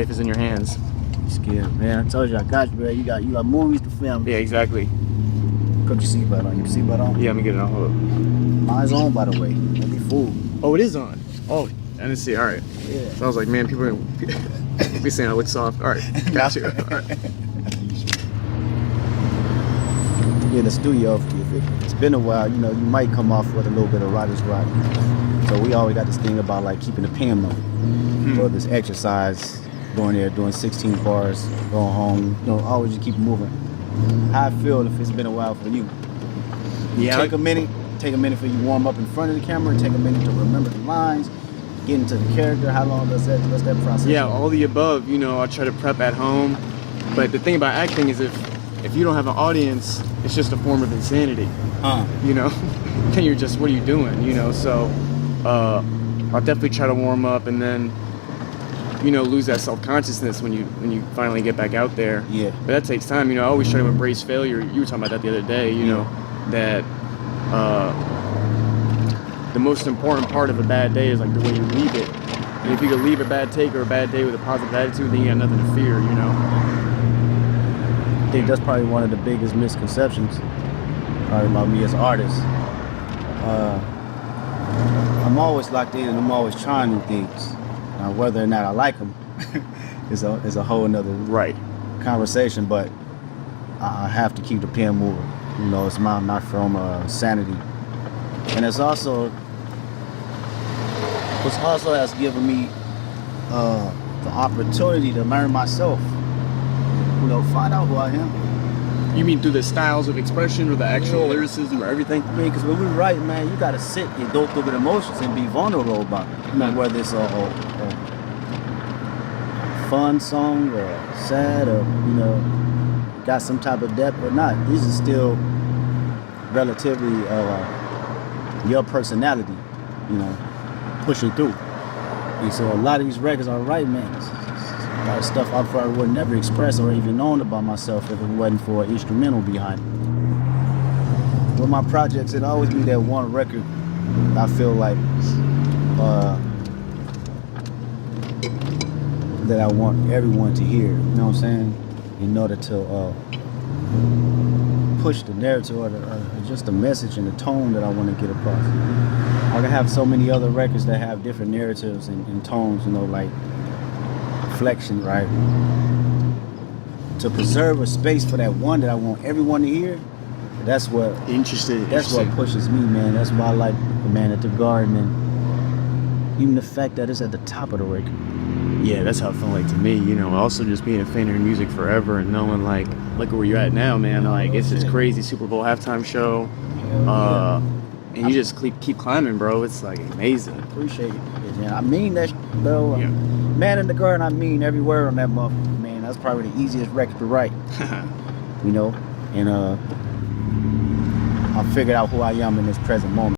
life is in your hands. Scared, man. I told you I got you, bro. You got movies to film. Yeah, exactly. Put your seatbelt on. Your seatbelt on? Yeah, let me get it on. Hold up. Mine's on, by the way. Don't be fooled. Oh, it is on. Oh, I didn't see. All right. Yeah. So I was like, man, people are be saying I look soft. All right, got you. All right. Yeah, the studio. If it's been a while, you know, you might come off with a little bit of writer's block. So we always got this thing about like keeping the pen low. So this exercise, going there, doing 16 bars, going home, you know, always just keep moving. How I feel if it's been a while for you. Yeah. Take a minute for you warm up in front of the camera, take a minute to remember the lines, get into the character. How long does that process? Yeah, all the above. You know, I try to prep at home, but the thing about acting is if you don't have an audience, it's just a form of insanity. You know, then you're just, what are you doing? You know, so I'll definitely try to warm up and then, you know, lose that self-consciousness when you finally get back out there. Yeah. But that takes time. You know, I always try to embrace failure. You were talking about that the other day. You know, that the most important part of a bad day is like the way you leave it. And if you could leave a bad take or a bad day with a positive attitude, then you got nothing to fear. You know. I think that's probably one of the biggest misconceptions about me as an artist. I'm always locked in and I'm always trying new things. Now, whether or not I like them is a whole nother conversation, but I have to keep the pen moving. You know, it's my form of sanity. And it's also has given me the opportunity to learn myself. You know, find out who I am. You mean through the styles of expression or the actual lyricism or everything? I mean, because when we write, man, you got to sit and go through the emotions and be vulnerable about it. You know, whether it's a fun song or sad or, you know, got some type of depth or not. These are still relatively your personality, you know, pushing through. And so a lot of these records I write, man, a lot of stuff I probably would never express or even known about myself if it wasn't for an instrumental behind it. With my projects, it always be that one record I feel like that I want everyone to hear, you know what I'm saying? In order to push the narrative or just the message and the tone that I want to get across. I can have so many other records that have different narratives and tones, you know, like reflection, right? To preserve a space for that one that I want everyone to hear, that's what pushes me, man. That's why I like The Man at the Garden and even the fact that it's at the top of the record. Yeah, that's how it felt like to me, you know. Also just being a fan of your music forever and knowing like, look at where you're at now, man. Like, it's this crazy Super Bowl halftime show. And you just keep climbing, bro. It's like amazing. Appreciate it, man. I mean that, bro. Yeah. Man in the Garden, I mean every word on that motherfucker, man. That's probably the easiest record to write. You know? And I figured out who I am in this present moment.